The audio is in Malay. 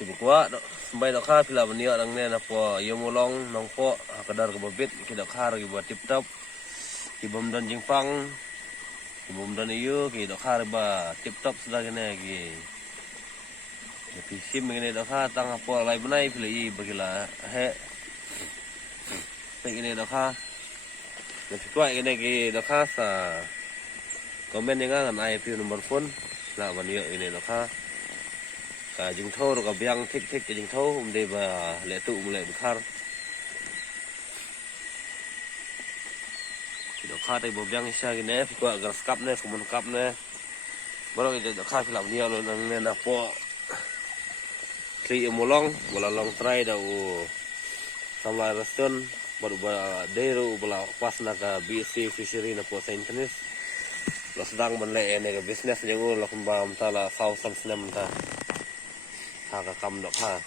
Coba kuat sampai dok ha pila benia nang ne na po yo mulong nong po kadar ke babit ki dok ha ri buat tip top ki bom dan jingpang ki bom dan iyo ki dok ha ba tip top sudah kene ki tapi sim kene dok ha tang po lai benai pila i bagila he kene dok ha tapi kuat kene ki dok ha sa komen yang ngan IP nomor phone la benia ini dok ha cả jing thô rồi cả biang thích thích cái jing thô hôm đây và lệ tụ lệ khar nó khá đây bộ biang xa cái nè qua gas cup nè không cup nè bắt đầu cái khá phải làm nhiều rồi nên là po khi ở long bola long try đâu sampai restaurant baru deru bola pas nak BSc fishery na po Saint Denis lo sedang menle ini ke business jangan lo kembang tala 1000 ta haka kam dok ha